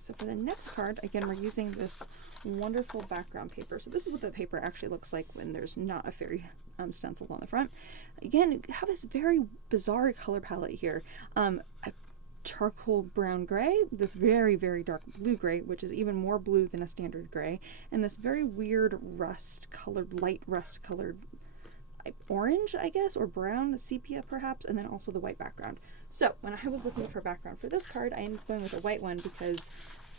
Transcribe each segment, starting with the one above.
so for the next card, again, we're using this wonderful background paper. So this is what the paper actually looks like when there's not a fairy stencil on the front. Again, you have this very bizarre color palette here. A charcoal brown gray, this very, very dark blue gray, which is even more blue than a standard gray, and this very weird rust colored, light rust colored orange, I guess, or brown, sepia perhaps, and then also the white background. So when I was looking for a background for this card, I ended up going with a white one because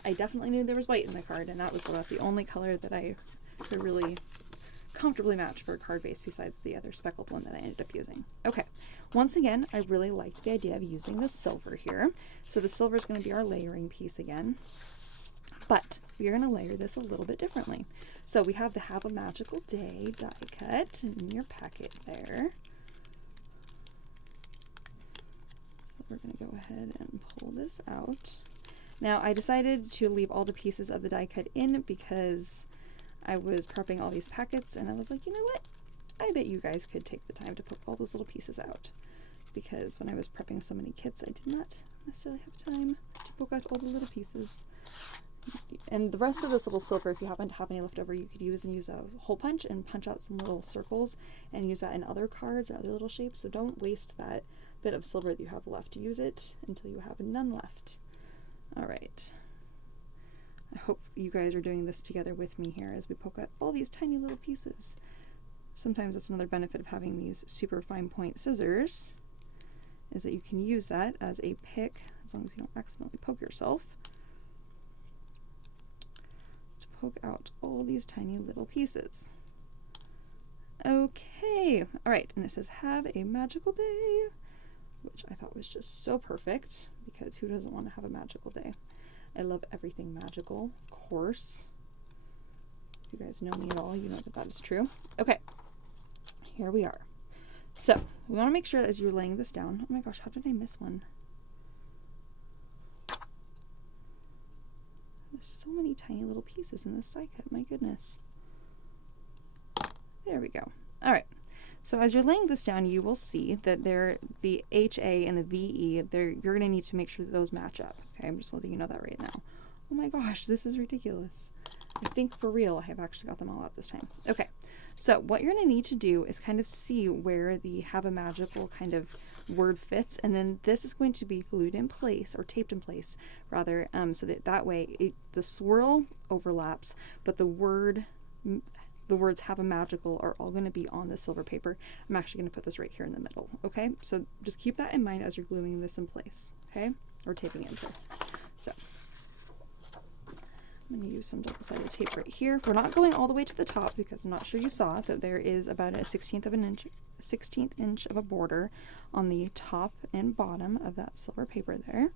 I definitely knew there was white in the card, and that was about the only color that I could really comfortably match for a card base besides the other speckled one that I ended up using. Okay, once again, I really liked the idea of using the silver here. So the silver is going to be our layering piece again, but we are going to layer this a little bit differently. So we have the Have a Magical Day die cut in your packet there. So we're going to go ahead and pull this out. Now I decided to leave all the pieces of the die cut in because I was prepping all these packets and I was like, you know what? I bet you guys could take the time to poke all those little pieces out, because when I was prepping so many kits, I did not necessarily have time to poke out all the little pieces. And the rest of this little silver, if you happen to have any left over, you could use a hole punch and punch out some little circles and use that in other cards or other little shapes. So don't waste that bit of silver that you have left. Use it until you have none left. All right. I hope you guys are doing this together with me here as we poke out all these tiny little pieces. Sometimes that's another benefit of having these super fine point scissors, is that you can use that as a pick, as long as you don't accidentally poke yourself, to poke out all these tiny little pieces. Okay, all right, and it says have a magical day, which I thought was just so perfect, because who doesn't want to have a magical day? I love everything magical, of course. If you guys know me at all, you know that that is true. Okay, here we are. So we want to make sure that as you're laying this down, oh my gosh, how did I miss one? There's so many tiny little pieces in this die cut, my goodness. There we go. All right. So as you're laying this down, you will see that the HA and the VE, you're going to need to make sure that those match up. Okay, I'm just letting you know that right now. Oh my gosh, this is ridiculous. I think for real I have actually got them all out this time. Okay, so what you're going to need to do is kind of see where the Have a Magical kind of word fits, and then this is going to be glued in place, or taped in place rather, so that way the swirl overlaps, but the words Have a Magical are all going to be on the silver paper. I'm actually going to put this right here in the middle, okay? So just keep that in mind as you're gluing this in place, okay? Or taping it in place. So I'm going to use some double-sided tape right here. We're not going all the way to the top because I'm not sure you saw that there is about a 16th inch of a border on the top and bottom of that silver paper there.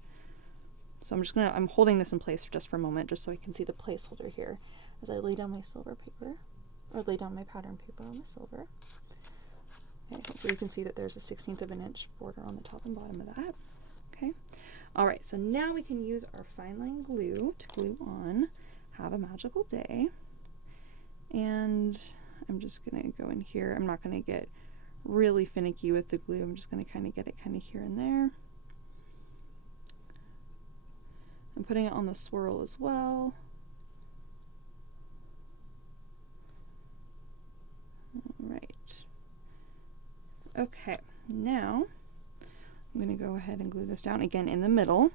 So I'm holding this in place just for a moment just so I can see the placeholder here as I lay down my silver paper, or lay down my pattern paper on the silver. Okay, so you can see that there's a 16th of an inch border on the top and bottom of that. Okay, all right, so now we can use our fine line glue to glue on Have a Magical Day. And I'm just gonna go in here. I'm not gonna get really finicky with the glue. I'm just gonna kind of get it kind of here and there. I'm putting it on the swirl as well. All right. Okay, now I'm going to go ahead and glue this down again in the middle.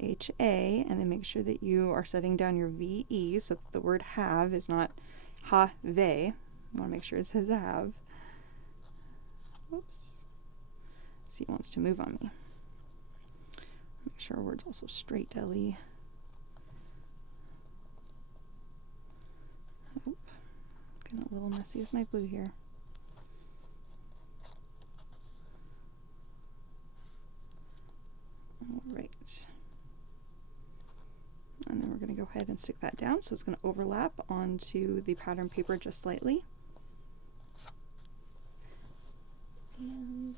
HA, and then make sure that you are setting down your VE so that the word have is not have. I want to make sure it says have. Oops. See, it wants to move on me. Make sure our word's also straight deli. Oh, getting a little messy with my glue here. All right. And then we're going to go ahead and stick that down, so it's going to overlap onto the pattern paper just slightly. And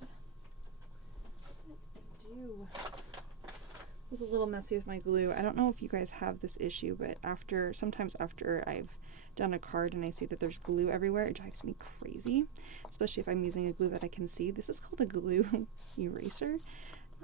what did I do? It was a little messy with my glue. I don't know if you guys have this issue, but sometimes after I've done a card and I see that there's glue everywhere, it drives me crazy, especially if I'm using a glue that I can see. This is called a glue eraser.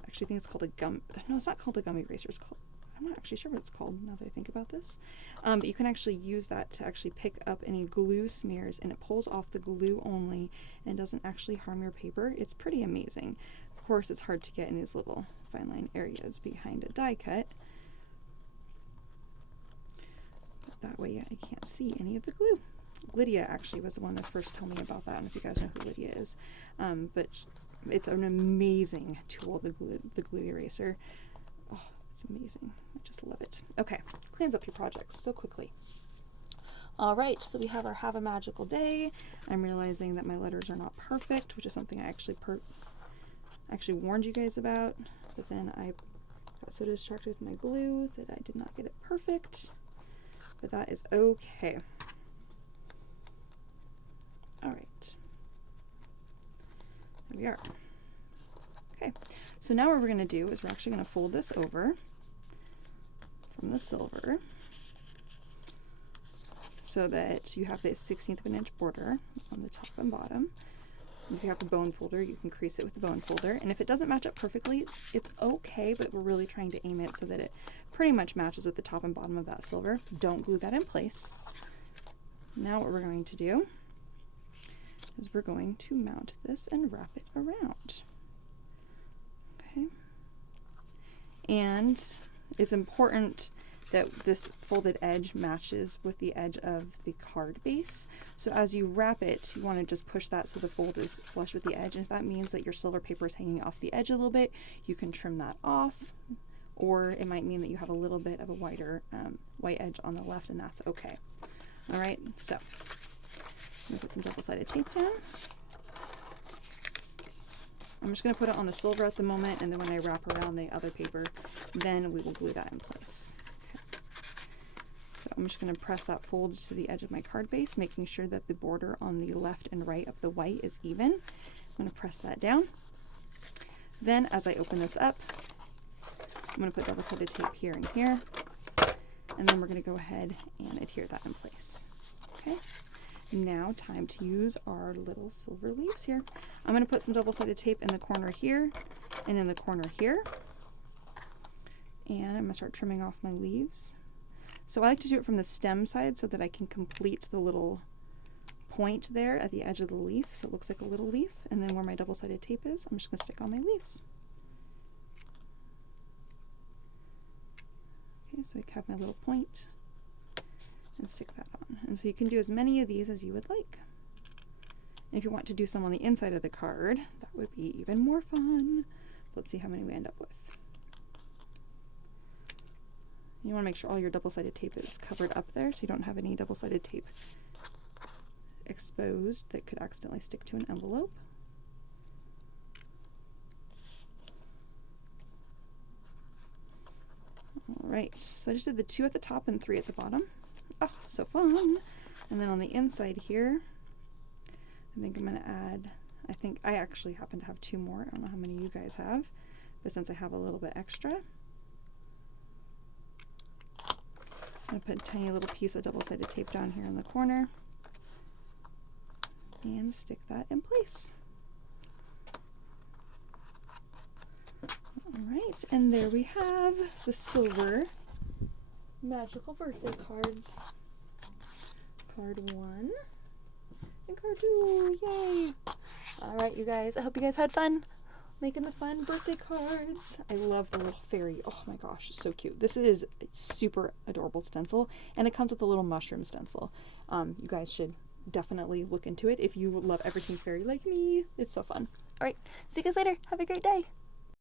actually think it's called a gum. No, it's not called a gummy eraser. It's called, I'm not actually sure what it's called now that I think about this. But you can actually use that to actually pick up any glue smears, and it pulls off the glue only and doesn't actually harm your paper. It's pretty amazing. Of course, it's hard to get in these little fine line areas behind a die cut. But that way I can't see any of the glue. Lydia actually was the one that first told me about that. I don't know if you guys know who Lydia is. But it's an amazing tool, the glue eraser. Oh, it's amazing. I just love it. Okay, cleans up your projects so quickly. All right, so we have our have a magical day. I'm realizing that my letters are not perfect, which is something I actually warned you guys about, but then I got so distracted with my glue that I did not get it perfect, but that is okay. All right, there we are. Okay, so now what we're going to do is we're actually going to fold this over from the silver so that you have this 1/16 of an inch border on the top and bottom. And if you have the bone folder, you can crease it with the bone folder. And if it doesn't match up perfectly, it's okay, but we're really trying to aim it so that it pretty much matches with the top and bottom of that silver. Don't glue that in place. Now what we're going to do is we're going to mount this and wrap it around. Okay. And it's important that this folded edge matches with the edge of the card base. So as you wrap it, you want to just push that so the fold is flush with the edge. And if that means that your silver paper is hanging off the edge a little bit, you can trim that off. Or it might mean that you have a little bit of a wider white edge on the left, and that's okay. All right, so I'm gonna put some double-sided tape down. I'm just going to put it on the silver at the moment, and then when I wrap around the other paper, then we will glue that in place. Okay. So I'm just going to press that fold to the edge of my card base, making sure that the border on the left and right of the white is even. I'm going to press that down. Then as I open this up, I'm going to put double-sided tape here and here, and then we're going to go ahead and adhere that in place. Okay. Now time to use our little silver leaves here. I'm going to put some double-sided tape in the corner here and in the corner here. And I'm going to start trimming off my leaves. So I like to do it from the stem side so that I can complete the little point there at the edge of the leaf so it looks like a little leaf. And then where my double-sided tape is, I'm just going to stick on my leaves. Okay, so I have my little point and stick that on. And so you can do as many of these as you would like. And if you want to do some on the inside of the card, that would be even more fun. Let's see how many we end up with. You want to make sure all your double-sided tape is covered up there so you don't have any double-sided tape exposed that could accidentally stick to an envelope. Alright, so I just did the 2 at the top and 3 at the bottom. Oh, so fun! And then on the inside here, I think I'm going to add, I actually happen to have 2 more. I don't know how many you guys have, but since I have a little bit extra, I'm going to put a tiny little piece of double-sided tape down here in the corner and stick that in place. Alright, and there we have the silver magical birthday cards. Card 1 and card 2, yay! Alright, you guys, I hope you guys had fun making the fun birthday cards. I love the little fairy. Oh my gosh, it's so cute. This is a super adorable stencil, and it comes with a little mushroom stencil. You guys should definitely look into it if you love everything fairy like me. It's so fun. Alright, see you guys later. Have a great day.